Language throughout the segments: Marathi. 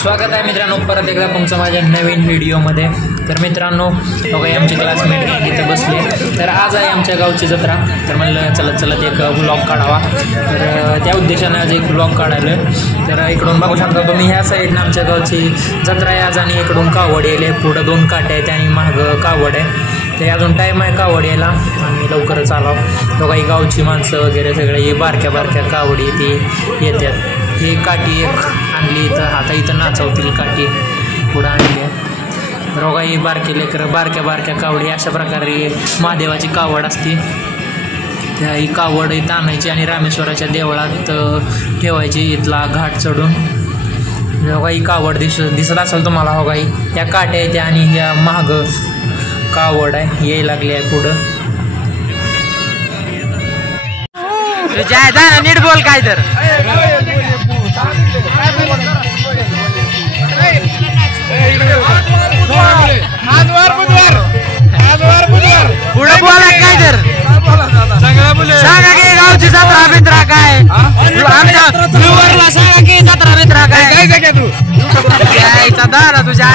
स्वागत आहे मित्रांनो परत एकदा तुमचं माझ्या नवीन व्हिडिओमध्ये। तर मित्रांनो बघा आमचे क्लासमेट इथे बसले। तर आज आहे आमच्या गावची जत्रा। तर म्हणलं चलत चलत एक व्लॉग काढावा। तर त्या उद्देशाने आज एक व्लॉग काढायला। तर इकडून बघू शकता तुम्ही ह्या साईडनं आमच्या गावची जत्रा आहे आज आणि इकडून कावड येले। पुढं 2 काटे आहेत आणि मागं कावड आहे। ते अजून टाईम आहे कावड यायला आणि लवकरच आलो। बघा ही गावची माणसं वगैरे सगळे ही बारक्या बारक्या कावडी ती येतात। ही काठी एक आणली तर आता इथं नाचवतील काठी पुढं आणली आहे। बघा ही बारके लेकरं बारक्या बारक्या कावडी अशा प्रकारे महादेवाची कावड असते। त्या ही कावड इथं आणायची आणि रामेश्वराच्या देवळात ठेवायची इथला घाट चढून। बघा ही कावड दिसत असेल तुम्हाला। हो ही त्या काट्या आहेत आणि ह्या महाग कावड आहे यायला लागली आहे पुढं। तुझ्या नीट बोल काय तर पुढे बोला काय तर सांगा की गावची जत्रा मित्रा काय आमच्या व्ह्यूअरला सांगा की जत्रा मित्रा काय यायचा दादा तुझ्या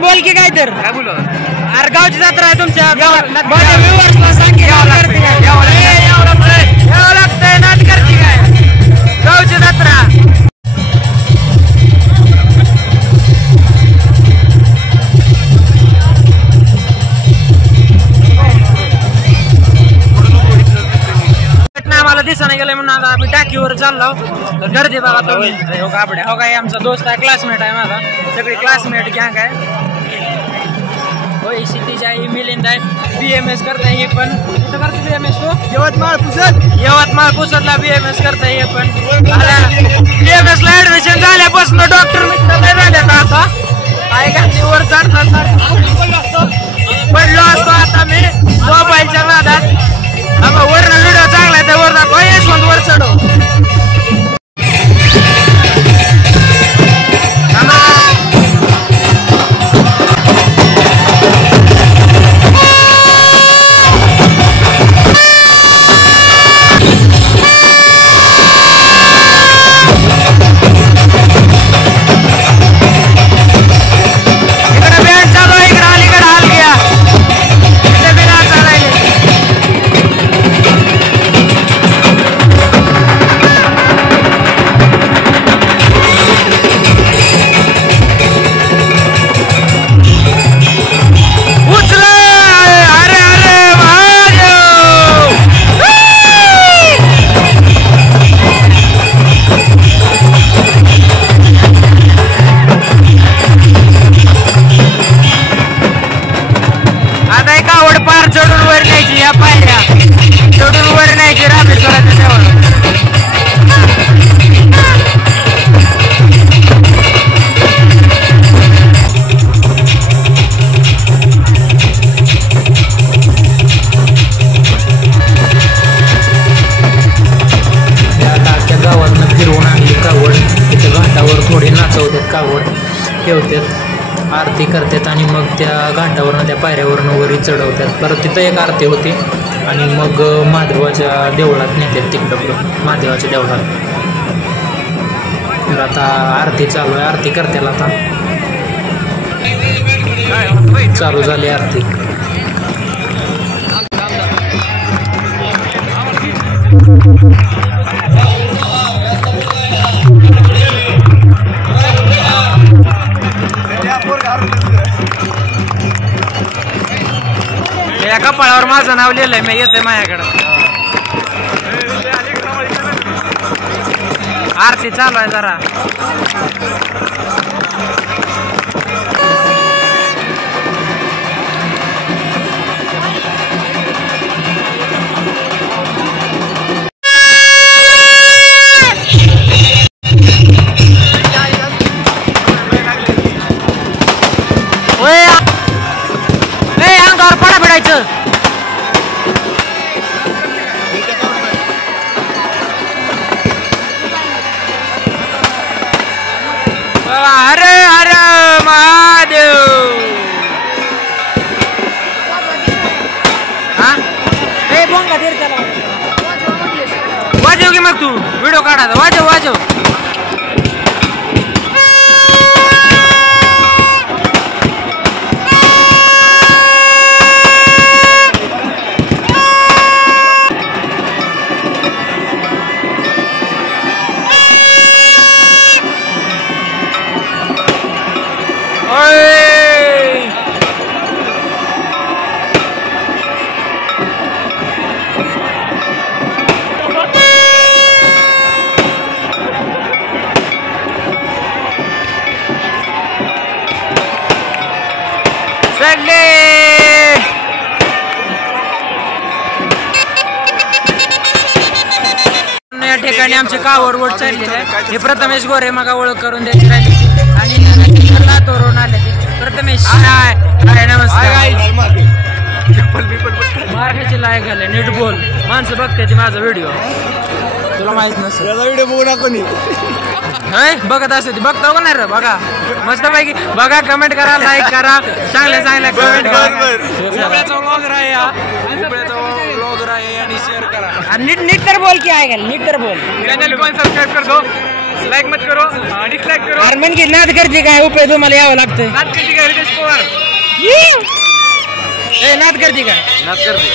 बोल की काय तर अरे गावची जत्रा आहे तुमच्या माझ्या व्ह्यूअर्सला सांग की यावं लागतंय नाच करते काय गावची जत्रा। आम्हाला दिवसाने गेले म्हणून आता आम्ही टाकीवर चाललो. तर गर्दी बघा तुम्ही. हो का आपल्या हो काय आमचा दोस्त आहे, क्लासमेट आहे माझा, सगळी क्लासमेट गँग आहे. होय क्षितिज आहे, मिलिंद आहे, BMS करताय हे पण. कुठं करतो BMS तो? यवतमाळ पुसदला BMS करताय हे पण. BMS ला ऍडमिशन झाल्यापासून डॉक्टर मित्र नाही झाले का आता काय का वर चढतात पडलो असतो आता मी मोबाईलच्या नादात. वरनं व्हिडिओ चांगला आहे तर वर दाखवा, यशवंत वर चढव. ठेवतात, आरती करतात आणि मग त्या घाटावरनं त्या पायऱ्यावरनं वरी चढवतात. परत तिथं एक आरती होती आणि मग महादेवाच्या देवळात नेतात तिकडं, महादेवाच्या देवळात. तर आता आरती चालू आहे, आरती करतात आता, चालू झाली आरती. या कपाळावर माझं नाव लिहिलंय, मी येतोय माझ्याकडं. आरती चालू आहे जरा. हरे हरे महादेव. हा ए बोंगा देर त्याला वाजव की मग तू व्हिडिओ काढायचा. वाजव वाजव. या ठिकाणी आमचे कावड वोट चाललेले आहे. हे प्रथमेश गोरे मग ओळख करून द्यायची राहिली आणि लातूरवरून आले ते प्रथमेश. काय नमस्कार. मारण्याची लायक झाले, नीट बोल, माणसं बघते माझा व्हिडिओ, तुला माहित नसेल. व्हिडिओ बघू ना कोणी बघत असते ती बघता का नाही रे. बघा मस्त पैकी बघा, कमेंट करा, लाईक करा, चांगल्या चांगल्या कमेंट करा. ब्लॉगर आहे आणि शेअर करा. नीट नीट तर बोल की आहे, नीट तर बोल. चॅनल को सबस्क्राइब कर दो, लाईक मत करो, डिसलाईक करो. हारमन की नाद करते काय उपये तुम्हाला यावं लागतं. नाद करते काय रितेश पवार. ए नाद करते काय, नाद करते.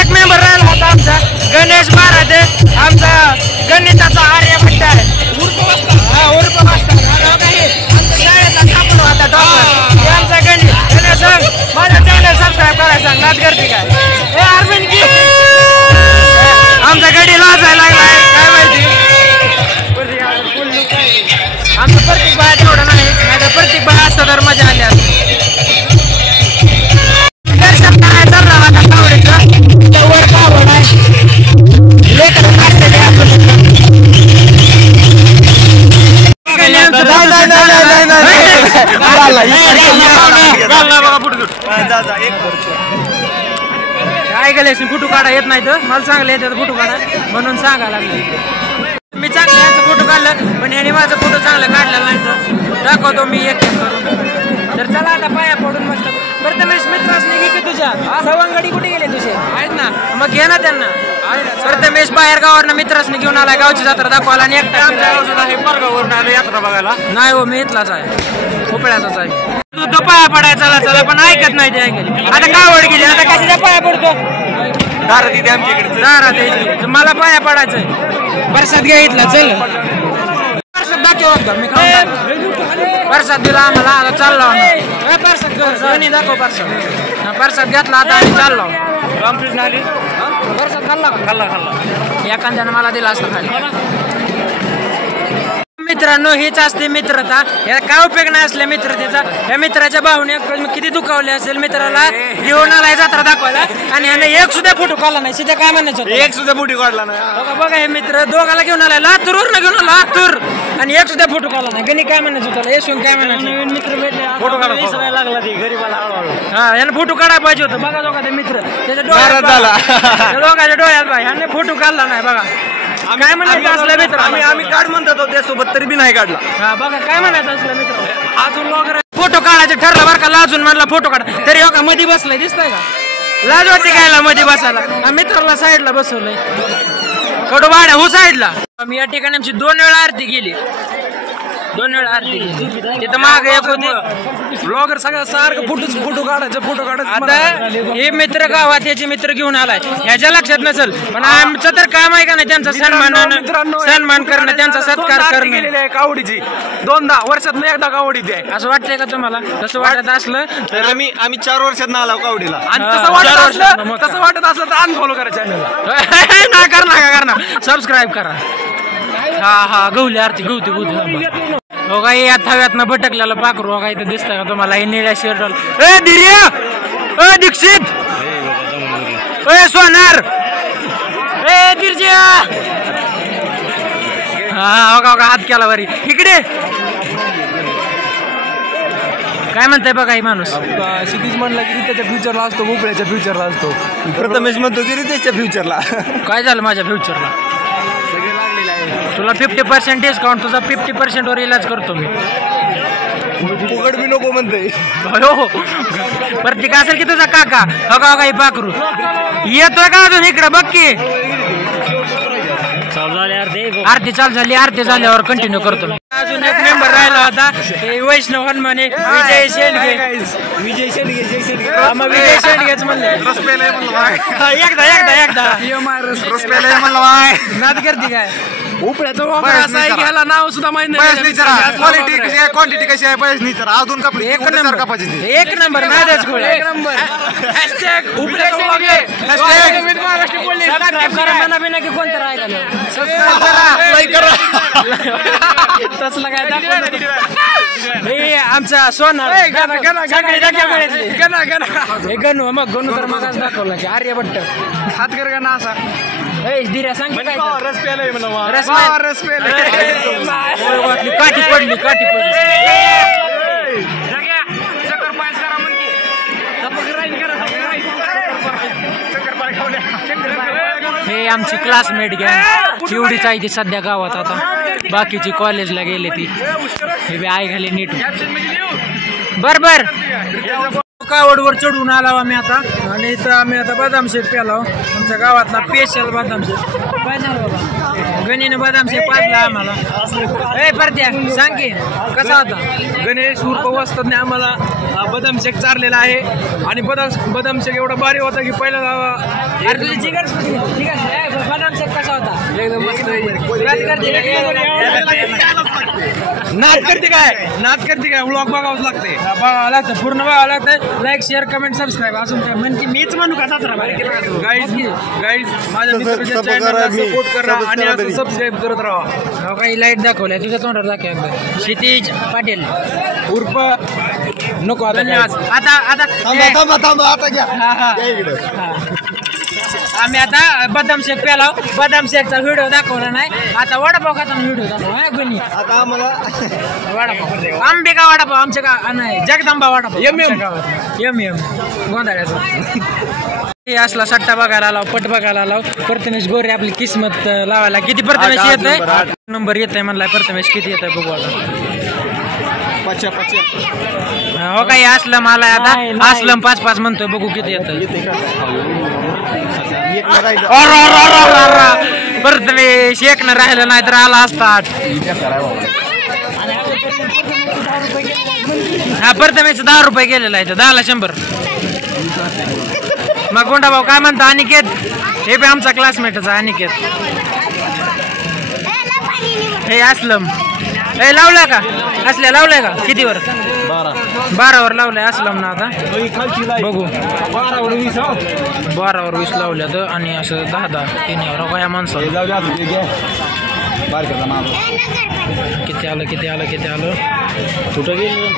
एक मेंबर राहिला होता आमचा गणेश महाराज, आमचा गणिताचा आर्यभट्ट आहे. उर्फ शाळेचा कापड होता डॉक्टर. आमचा गणेश माझा चॅनल सबस्क्राईब करायला सांग. नाद करते काय. ह्याची फोटो काढा येत नाही तर मला चांगले येतात फोटो काढा म्हणून सांगायला लागले. मी चांगलं ह्याचं फोटो काढलं पण ह्याने माझा फोटो चांगला काढलेला नाही तर दाखवतो मी एक करून. तर चला आता पाया पडून मस्त प्रथमेश मित्र असले की तुझ्या सवंगडी कुठे गेले तुझे आहेत ना मग घे ना त्यांना. प्रथमेश बाहेर गावावरनं मित्रासने घेऊन आलाय गावची जत्रा दाखवायला आणि एकटा यात्रा बघायला. नाही हो मी इथलाच आहे खोपळ्याचाच आहे. तू पाया पडायचा चला पण ऐकत नाही ते ऐकत. आता कावड गेली आता कशाच्या पाया पडतो दारात इथे आमच्या इकडे दारात मला पाया पडायचंय. प्रसाद घ्या इथला चल दाखव मी प्रसाद दिला आम्हाला आता चाललो प्रसाद दाखव प्रसाद घेतला आता आम्ही चाललो. रामकृष्ण आली प्रसाद खाल्ला खाल्ला एखाद्यानं मला दिला असता खाली. मित्रांनो हीच असते मित्रता. या काय उपयोग नाही असल्या मित्रतेचा. या मित्राच्या भावने किती दुखावले असेल मित्राला घेऊन आलाय जत्रा दाखवायला आणि ह्याने एक सुद्धा फोटो काढला नाही. सिद्धा काय म्हणायचं एक सुद्धा फोटो काढला नाही. बघा हे मित्र दोघाला घेऊन आलाय लातूरवरून घेऊन आला लातूर आणि एक सुद्धा फोटो काढला नाही. गणी काय म्हणायचं त्याला येसून काय म्हणायचं नवीन मित्र भेटले फोटो काढायला लागला ती गरीबाला हळूहळू. हा याने फोटो काढायला पाहिजे होतं. बघा दोघा ते मित्र त्याच्या नाराज झाला. दोघाच्या डोळ्यात बाय ह्याने फोटो काढला नाही. बघा काय म्हणायचं असलं मित्र आम्ही काढ म्हणतात त्यासोबत तरी बी नाही काढला. हा बघा काय म्हणायचं असलं मित्र अजून वगैरे फोटो काढायचं ठरलं बरं का लाजून म्हणला फोटो काढा तरी हो का मध्ये बसलाय दिसतंय का लाज वाटते घ्यायला मध्ये बसायला. मित्राला साईडला बसवलंय कडू भाड्या हो साईडला. मी या ठिकाणी आमची 2 वेळा आरती गेली 2 वेळा आरती गेली तिथं माग एक होती ब्लॉगर सगळ्या सारखं फोटो काढायचं. आता हे मित्र गावात ह्याचे मित्र घेऊन आलाय ह्याच्या लक्षात नसेल पण आमचं तर काम आहे का नाही त्यांचा सन्मान करणं त्यांचा सत्कार करणं. कावडीची 2दा वर्षात एकदा कावडी आहे असं वाटतंय का तुम्हाला? तसं वाटत असलं तर आम्ही 4 वर्षात ना आलो कावडीला. आणि तसं वाटत असलं तर अनफॉलो करा चॅनलला. नाही करणार सबस्क्राईब करा. हा गवली आरती गवती हो का या थव्यातनं भटकलेलं पाखरू हो का इथं दिसतंय का तुम्हाला हे निळ्या शर्ट ए दिर्या ए दीक्षित ए सोनार ए दिर्जिया हा हो का हात केला वरी इकडे काय म्हणताय बघा ही माणूस. क्षितिज म्हणला की त्याच्या फ्युचरला असतो भोपळ्याच्या फ्युचरला असतो. प्रथमेश म्हणतो की त्याच्या फ्युचरला. काय झालं माझ्या फ्युचरला? तुला 50% डिस्काउंट तुझा 50% वर इलाज करतो मी. फुकट बी नको म्हणते प्रत्येक असेल की तुझा काका हो का काही पाखरू येतोय का अजून इकडे बघ की आरती चालू झाली. आरती झाल्यावर कंटिन्यू करतो मी. अजून एक मेंबर राहिला होता वैष्णव हनुमाने विजय शेंडगे. विजय शेंडगेच म्हणले एकदा नाद करते काय उपळ्याचं नाव सुद्धा माहिती क्वालिटी कशी आहे पैसे अजून एक नंबर नादच गोळ तसलं काय आमचा सोनार गणू मग गणू तर मग दाखवला की आर्यभट्ट हात कर का ना असा दिऱ्या सांग रस प्यायला काठी पडली हे आमची क्लासमेट गँग चिवडीच आहे ती सध्या गावात. आता बाकीची कॉलेजला गेले ती हे आई घाले नीट बर कावडवर चढून आला आम्ही आता आणि इथं आम्ही आता बदाम शेक प्याला आमच्या गावातला स्पेशल बदाम शेक. काय झालं बाबा गणीने बदाम शेक पाजला आम्हाला. ए परत्या सांग की कसा होता? गणेश उर्फ वस्तादने आम्हाला बदाम शेक चारलेला आहे आणि बदाम शेक एवढा भारी होता की पहिला बदाम शेक कसा होता? एकदम मस्त. नाद करते काय व्लॉग बघावंच लागते. बघावं लागतं पूर्ण बघावं लागतं. लाईक शेअर कमेंट सबस्क्राईब अजून काय म्हणते मीच म्हणू का गाईज माझ्या मित्राच्या चॅनलला सपोर्ट करा आणि असं सबस्क्राईब करत राहा. काही लाईट दाखवल्या तुझ्या तोंडावर दाखव एकदा. क्षितिज पाटील उर्फ नको आता आता आम्ही आता बदाम शेक प्याला. बदाम शेकचा व्हिडिओ दाखवला नाही. आता वडापाव खाताना व्हिडिओ दाखव गुन्ही. आता आम्हाला वडापाव आंबेगा वडापाव आमच्या नाही जगदंबा वडापाव एम गोंधळ्याचा हे असला सट्टा बघायला लाव, पट बघायला लाव. प्रथमेश गोरे आपली किस्मत लावायला. किती प्रथमेश येत आहे? 8 नंबर येत आहे म्हणलाय प्रथमेश. किती येत आहे बघू आता. हो काही असलम आलाय आता. असलम 5-5 म्हणतोय. बघू किती येत. प्रथमेश एक न राहिलं नाही तर आला असतात. हा प्रथमेश 10 रुपये गेलेला आहे. 10ला 100. मग गोंडा भाऊ काय म्हणतो? अनिकेत हे बी आमचा क्लासमेटच आहे. अनिकेत हे असलम. हे लावलंय का? असल्या लावलंय का? कितीवर? 12वर लावलंय असलम ना. आता बघू. 12वर 20 लावल्या तर आणि असं 10 3 या माणसं. किती आलं किती आलं किती आलं? कुठं गेलं?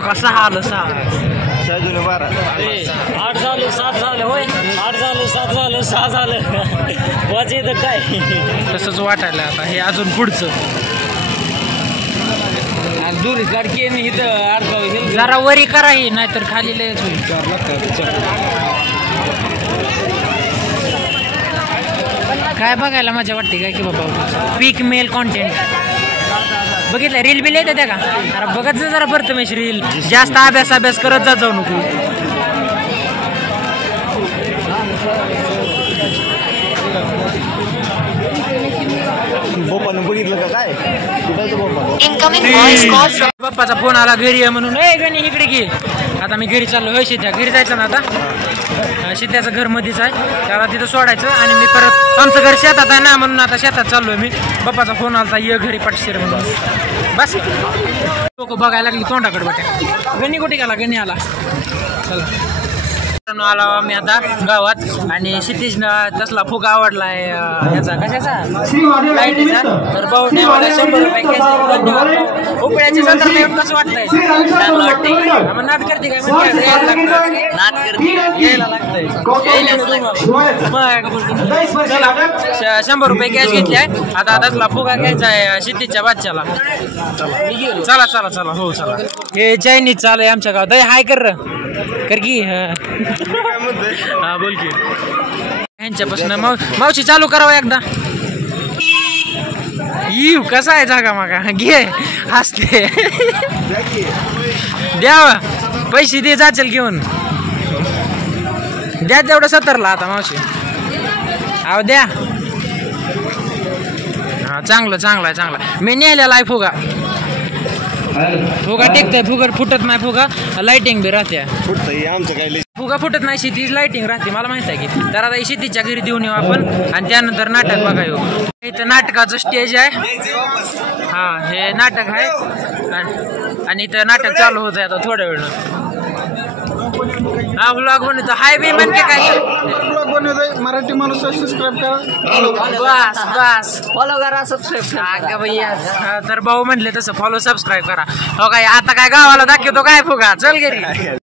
कसं आलं? 6 8 झालं 7 झालं होय. 8 झालं 7 झालं 6 झालं. वाचे तर काय तसंच वाटायला आता. हे अजून पुढचं जरा वरी करा ही, नाहीतर खाली लयच होईल. काय बघायला मजा वाटते काय की बाबा. पीक मेल कॉन्टेंट बघितलं. रील बिल येते त्या का? अरे बघत जा जरा प्रथमेश रील. जास्त अभ्यास करत जाऊ नको. बघितलं का काय? पप्पाचा फोन आला घरी आहे म्हणून. ए गणी इकडे घे. आता मी घरी चाललो. होय शित्या घरी जायचं ना आता. शित्याचं घर मध्येच आहे. त्याला तिथं सोडायचं आणि मी परत आमचं घर शेतात आहे ना म्हणून आता शेतात चाललोय मी. पप्पाचा फोन आला ये घरी पटशीर म्हणून. बस लोक बघायला लागली तोंडाकडे बट्या. गणी कुठे गेला? गणी आला. चला आला मी आता गावात. आणि क्षितिजनं तसला फुगा आवडलाय याचा. कशाचा? लाईटीचा. तर भाऊ मला 100 रुपये उपळ्याची संदर्भ येऊन कसं वाटतंय? नाद करते काय? यायला लागतंय. 100 रुपये कॅश घेतली आहे. आता तसला फुगा घ्यायचा आहे क्षितिजच्या बादशाला. चला चला चला. हो चला. हे चायनीज चालू आहे आमच्या गावात. हाय कर की. हा बोल की. यांच्यापासून मावशी चालू करावं एकदा. येऊ कसा आहे जागा मागा? घे हसते. द्यावा पैसे दे जाचल घेऊन. द्या तेवढं 70ला आता मावशी. अहो द्या. हा चांगलं चांगलं आहे चांगलं. मी नेलेला आहे फुगा. फुगा टेकताय. फुगा फुटत नाही. फुगा लाइटिंग बी राहते. फुगा फुटत नाही. शेतीच लाइटिंग राहते. मला माहित आहे की. तर आता शेतीच्या घरी देऊन येऊ आपण आणि त्यानंतर नाटक बघा येऊ. इथं नाटकाचं स्टेज आहे. हा हे नाटक आहे आणि इथं नाटक चालू होत आहे आता थोड्या वेळ. हा व्लॉग बनवतो. हाय बी म्हणते काय? मराठी माणूस सबस्क्राईब करा. बस बस फॉलो करा सबस्क्राईब करा. भैया तर भाऊ म्हणले तसं फॉलो सबस्क्राईब करा. हो काय आता काय गावाला दाखवतो काय फुगा? चल घरी.